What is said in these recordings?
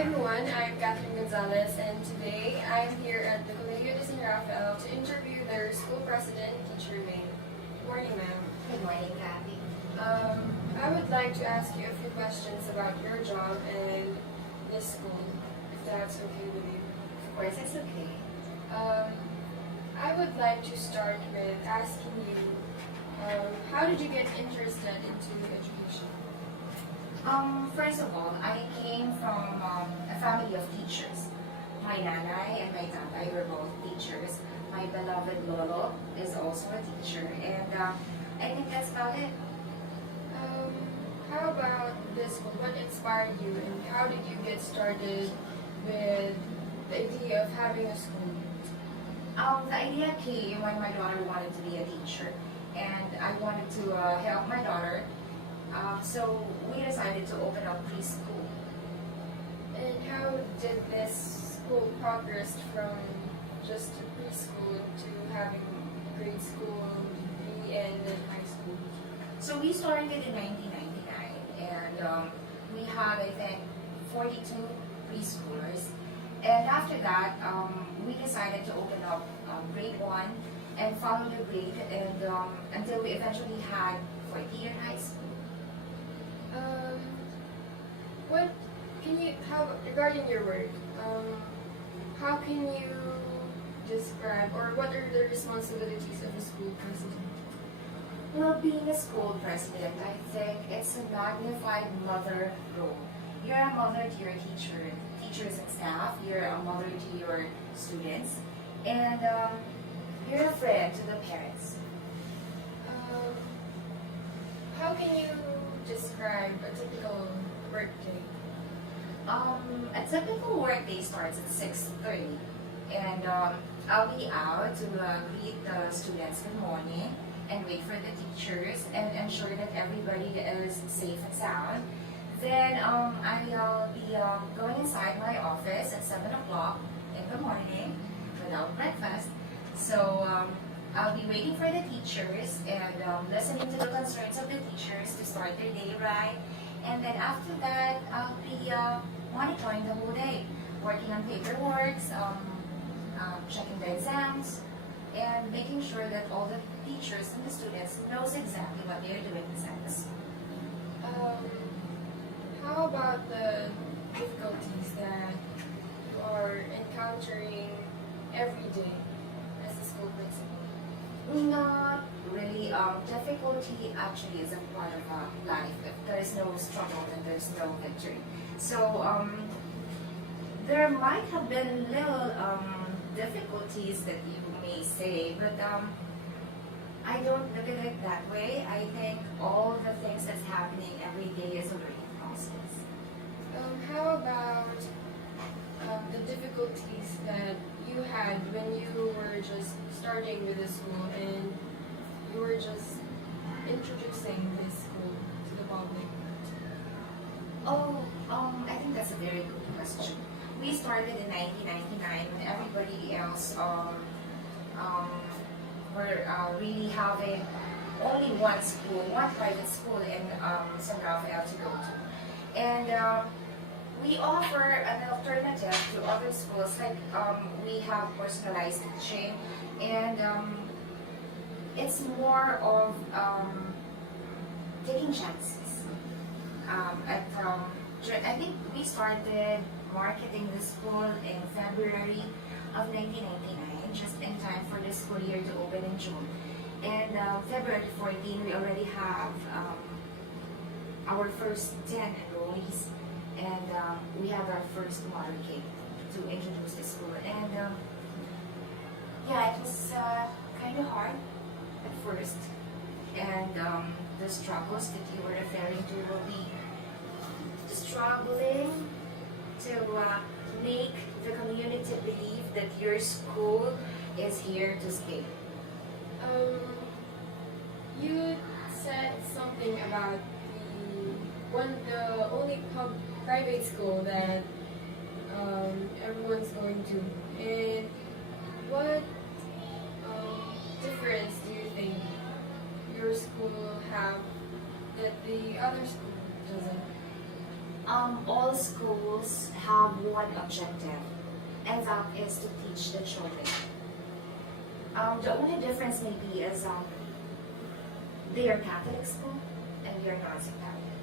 everyone, I'm Catherine Gonzalez, and today I'm here at the Colegio de San Rafael to interview their school president, Teacher Mae. Good morning, ma'am. Good morning, Kathy. I would like to ask you a few questions about your job and this school, if that's okay with you. Of course, it's okay. I would like to start with asking you, how did you get interested into education? First of all, I came from a family of teachers. My nanay and my tatay were both teachers. My beloved lolo is also a teacher, and I think that's about it. How about this school? What inspired you, and how did you get started with the idea of having a school? The idea came when my daughter wanted to be a teacher, and I wanted to help my daughter. So we decided to open up preschool. And how did this school progress from just a preschool to having grade school, degree, and then high school? So we started in 1999, and we had, I think, 42 preschoolers. And after that, we decided to open up grade 1 and follow the grade, and until we eventually had 40 in high school. What can you, regarding your work, how can you describe, or what are the responsibilities of a school president? Well, being a school president, I think it's a magnified mother role. You're a mother to your teachers and staff, you're a mother to your students, and you're a friend to the parents. How can you describe a typical work day? A typical work day starts at 6:30, and I'll be out to greet the students good morning and wait for the teachers and ensure that everybody is safe and sound. Then I'll be going inside my office at 7 o'clock in the morning without breakfast. So I'll be waiting for the teachers and listening to the concerns of the teachers to start their day right. And then after that, I'll be monitoring the whole day, working on paperwork, checking the exams, and making sure that all the teachers and the students knows exactly what they're doing inside the school. How about the difficulties that you are encountering every day as a school principal? Not really. Difficulty actually is a part of life. If there's no struggle, then there's no victory. So there might have been little difficulties that you may say, but I don't look at it that way. I think all the things that's happening every day is a learning process. How about the difficulties that you had when you were just starting with the school and you were just introducing this school to the public? I think that's a very good question. We started in 1999 when everybody else were really having only one school, one private school in San Rafael to go to. And we offer an alternative to other schools, like we have personalized teaching, and it's more of taking chances. I think we started marketing the school in February of 1999, just in time for the school year to open in June. And February 14, we already have our first 10 enrollees, and we have our first model cake to introduce the school. And yeah, it was kind of hard at first, and the struggles that you were referring to will be struggling to make the community believe that your school is here to stay. You said something about the only private school that everyone's going to. And what difference do you think your school have that the other school doesn't? All schools have one objective, and that is to teach the children. The only difference maybe is they are Catholic school and we are not so Catholic.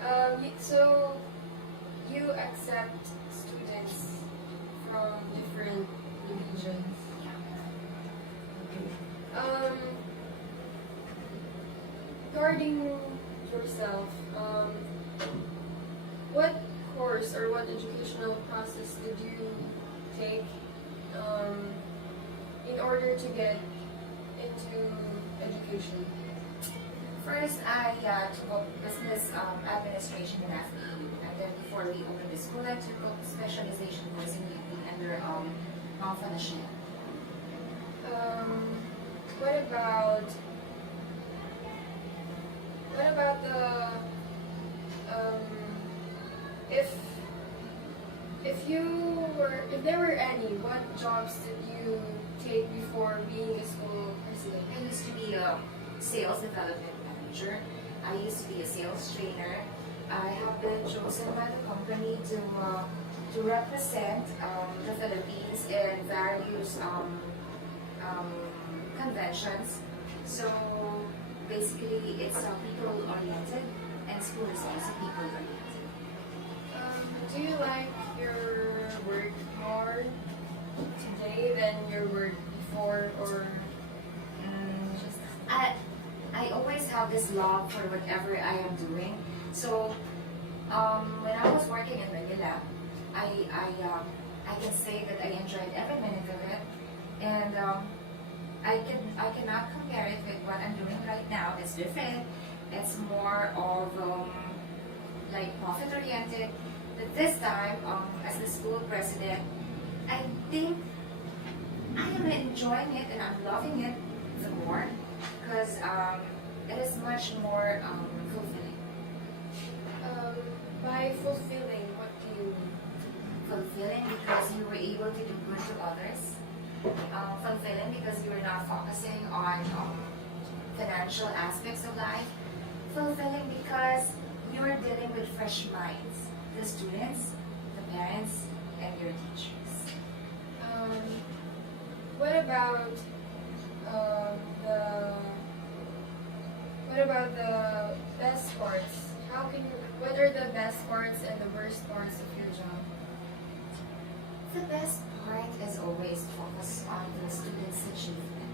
Okay. So you accept students from different religions. Okay. Regarding yourself, what course or what educational process did you take in order to get into education? First, I took business administration in FEU, and then before we opened the school, I took a specialization course in UP under Mount Fanashia. What about the if there were any, what jobs did you take before being a school president? I used to be a sales development manager. I used to be a sales trainer. I have been chosen by the company to represent the Philippines in various conventions. So basically, it's people oriented, and school is also people oriented. Do you like your work more today than your work before, or just? I always have this love for whatever I am doing. So when I was working in Manila, I can say that I enjoyed every minute of it, and I cannot compare it with what I'm doing right now. It's different. It's more of like profit oriented. But this time, as the school president, I think I am enjoying it and I'm loving it the more because it is much more fulfilling. By fulfilling, what do you mean? Fulfilling because you were able to do good to others. Fulfilling because you were not focusing on financial aspects of life. Fulfilling because you are dealing with fresh minds, the students, the parents, and your teachers. What about the best parts? What are the best parts and the worst parts of your job? The best part is always focus on the student's achievement.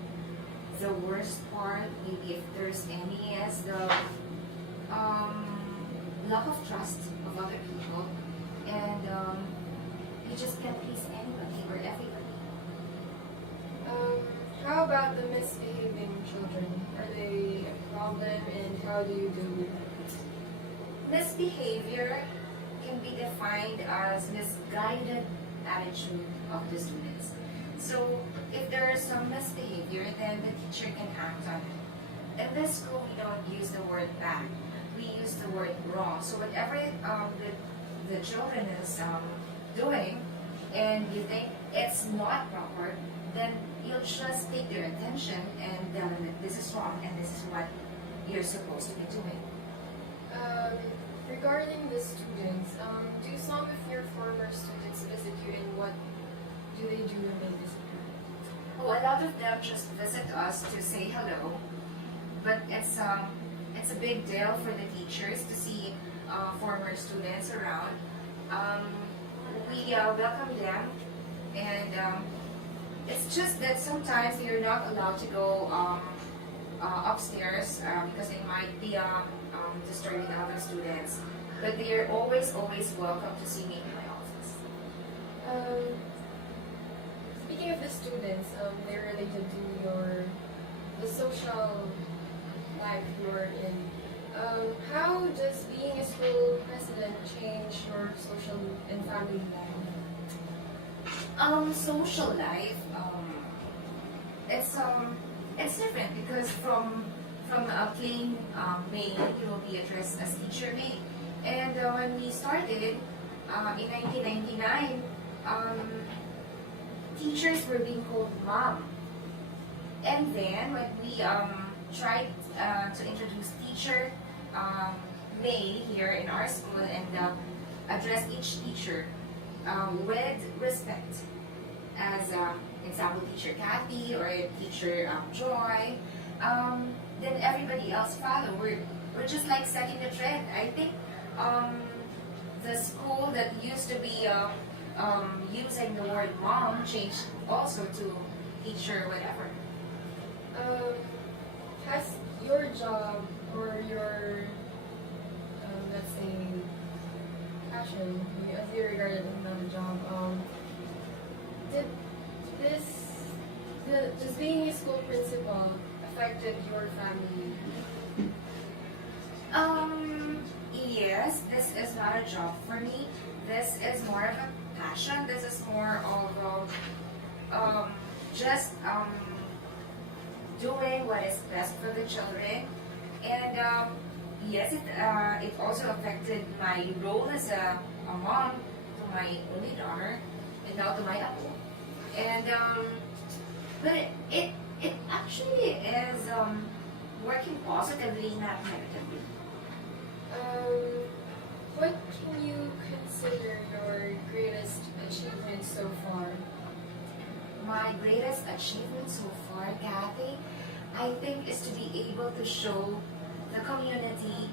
The worst part, maybe if there's any, is the lack of trust of other people, and you just can't please anybody or everybody. How about the misbehaving children? Are they a problem, and how do you deal with them? Misbehavior can be defined as misguided attitude of the students. So if there is some misbehavior, then the teacher can act on it. In this school, we don't use the word bad. We use the word wrong. So whatever the children is doing, and you think it's not proper, then you'll just take their attention and tell them that this is wrong and this is what you're supposed to be doing. Regarding the students, do some of your former students visit you, and what do they do when they visit you? Oh, a lot of them just visit us to say hello, but it's a big deal for the teachers to see former students around. We welcome them, and it's just that sometimes you're not allowed to go upstairs because they might be disturbing other students. But they are always welcome to see me in my office. Speaking of the students, they're related to the social life you're in. How does being a school president change your social and family life? Social life, it's different because from a plain Mae, you will be addressed as Teacher Mae. And when we started in 1999, teachers were being called Mom. And then when we tried to introduce teacher, May here in our school and address each teacher with respect. As example, teacher Kathy or teacher Joy, then everybody else follow. We're just like setting the trend. I think the school that used to be using the word mom changed also to teacher whatever. Has your job or your, let's say, passion, as you regard it as another job, did this, just being a school principal affected your family? Yes, this is not a job for me. This is more of a passion. This is more of just doing what is best for the children. And yes, it also affected my role as a mom to my only daughter and now to my apo. And but it actually is working positively, not negatively. What can you consider your greatest achievement so far? My greatest achievement so far, Kathy, I think is to be able to show the community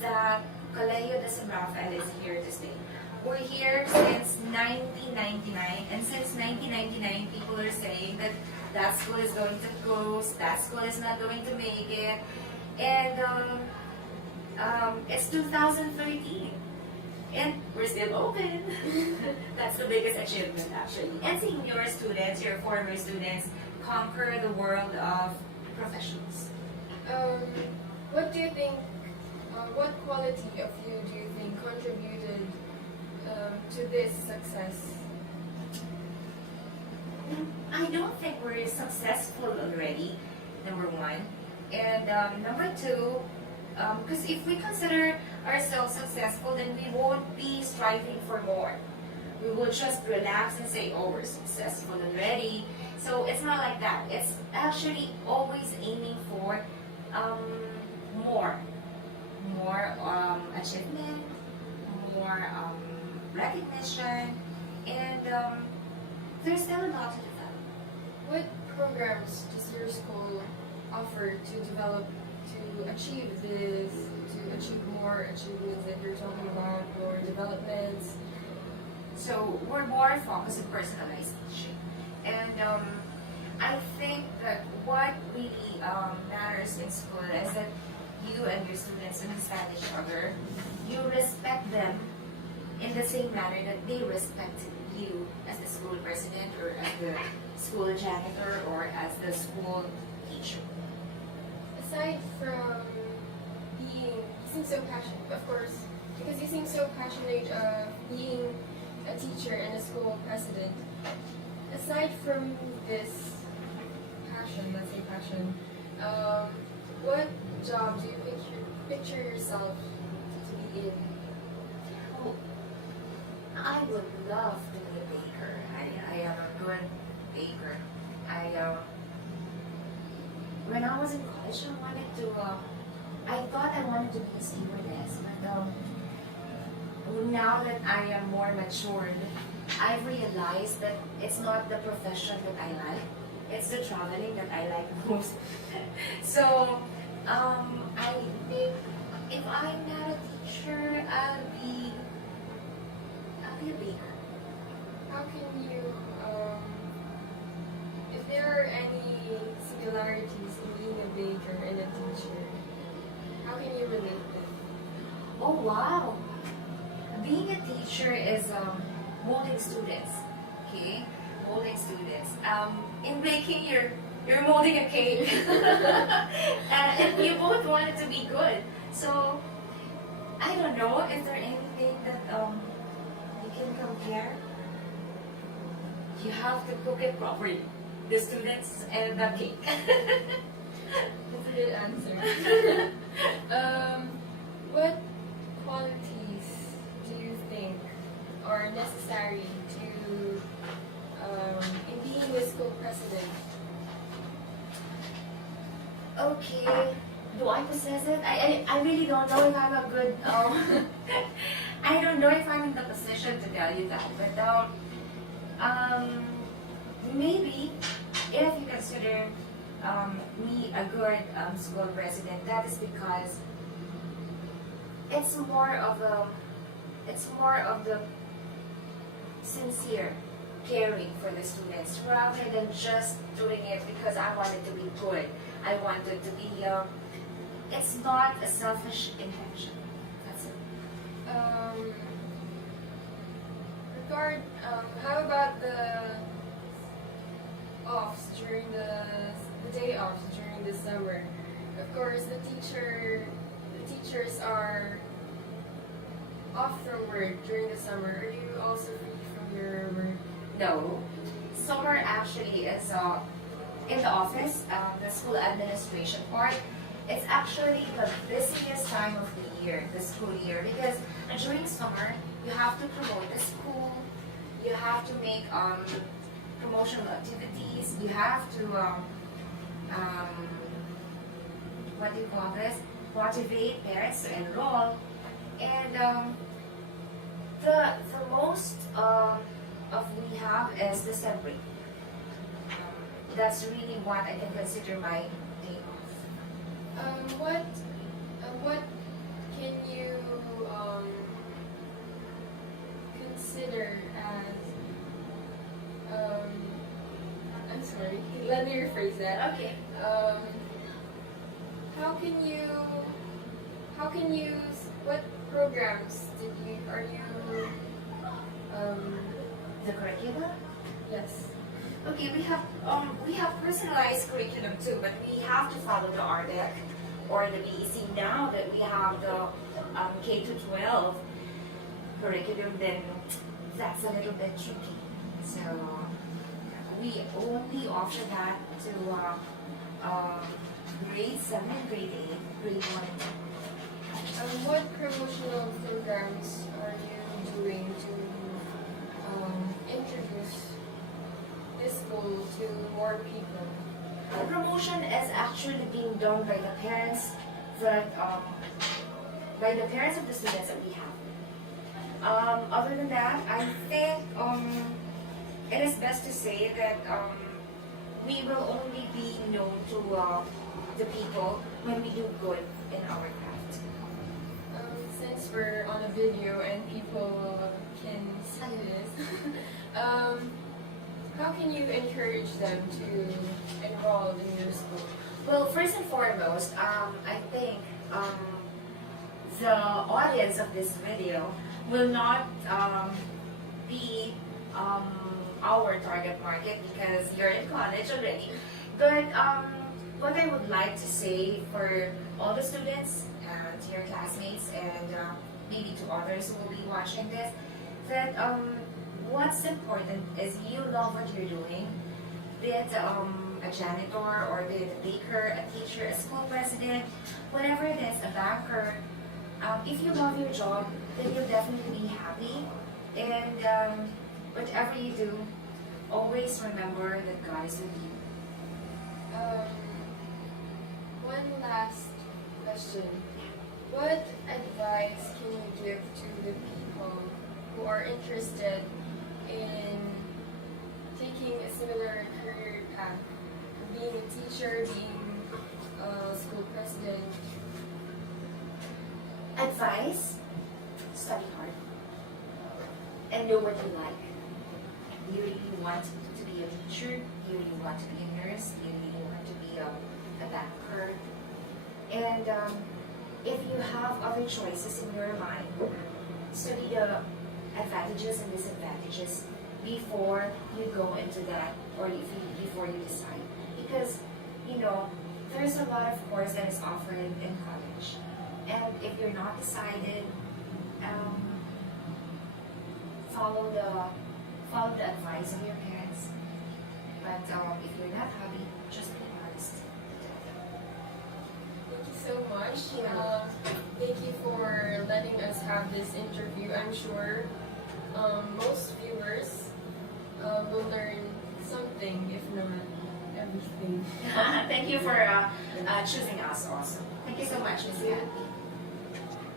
that Colegio de San Rafael is here to stay. We're here since 1999, and since 1999, people are saying that that school is going to close, that school is not going to make it, and it's 2013, and we're still open. That's the biggest achievement, actually. And seeing your students, your former students, conquer the world of professionals. What do you think? What quality of you do you think contributed to this success? I don't think we're successful already, number one. And number two, because if we consider ourselves successful, then we won't be striving for more. We will just relax and say, oh, we're successful already. So it's not like that. It's actually always aiming for more. More achievement, more recognition, and there's still a lot to develop. What programs does your school offer to develop, to achieve this, to achieve more achievements that you're talking about, or developments? So we're more focused on personalized teaching. And I think that what really matters in school is that you and your students understand each other. You respect them in the same manner that they respect you as the school president or as the school janitor or as the school teacher. Aside from you seem so passionate, of course, because you seem so passionate of being a teacher and a school president. Aside from this passion, let's say passion, what job do you picture yourself to be in? Oh, I would love to be a baker. I am a good baker. When I was in college, I thought I wanted to be a stewardess, but now that I am more matured, I've realized that it's not the profession that I like, it's the traveling that I like most. So, I think if I'm not a teacher, I'll be a baker. How can you, if there are any similarities in being a baker and a teacher, how can you relate them? Oh wow! Being a teacher is molding students. Okay, molding students. In baking, you're molding a cake, and you both want it to be good. So I don't know. Is there anything that you can compare? You have to cook it properly. The students and the cake. That's a good answer. What qualities do you think are necessary to in being a school president? Okay, Do I possess it? I really don't know if I'm a good, I don't know if I'm in the position to tell you that, but maybe if you consider me a good school president, that is because it's more of the sincere caring for the students rather than just doing it because I wanted to be good. I wanted to be. It's not a selfish intention. That's it. How about the offs during the day offs during the summer? Of course, the teachers are off from work during the summer. Are you also free from your work? No, summer actually is in the office, the school administration part. It's actually the busiest time of the year, the school year, because during summer you have to promote the school, you have to make promotional activities, you have to what do you call this? Motivate parents to enroll, and the most of we have is the break. That's really what I can consider my day off. What can you consider as I'm sorry, let me rephrase that. Okay. How can you what programs are you The curriculum? yes. Okay, we have personalized curriculum too, but we have to follow the RDEC or the BEC. Now that we have the K to 12 curriculum, then that's a little bit tricky. So we only offer that to grade 7, grade 8, grade 1 and 2. What promotional programs are you doing to introduce this school to more people? The promotion is actually being done by the parents that by the parents of the students that we have. Other than that, I think it is best to say that we will only be known to the people when we do good in our craft. Since we're on a video and people can see this, how can you encourage them to enroll in your school? Well, first and foremost, I think the audience of this video will not be our target market because you're in college already. But what I would like to say for all the students and your classmates and maybe to others who will be watching this, that what's important is you love what you're doing, be it a janitor or be it a baker, a teacher, a school president, whatever it is, a banker. If you love your job, then you'll definitely be happy. And whatever you do, always remember that God is with you. One last question. What advice can you give to the people who are interested in taking a similar career path, being a teacher, being a school president? Advice, study hard and know what you like. You really want to be a teacher, you really want to be a nurse, you really want to be a banker. And if you have other choices in your mind, study the advantages and disadvantages before you go into that or before you decide. Because, you know, there's a lot of course that is offered in college. And if you're not decided, follow the advice of your parents. But if you're not happy, just be honest. Thank you so much. Thank you for letting us have this interview. I'm sure most viewers will learn something, if not everything. Thank you for choosing us also. Thank you so much, Ms. Kat.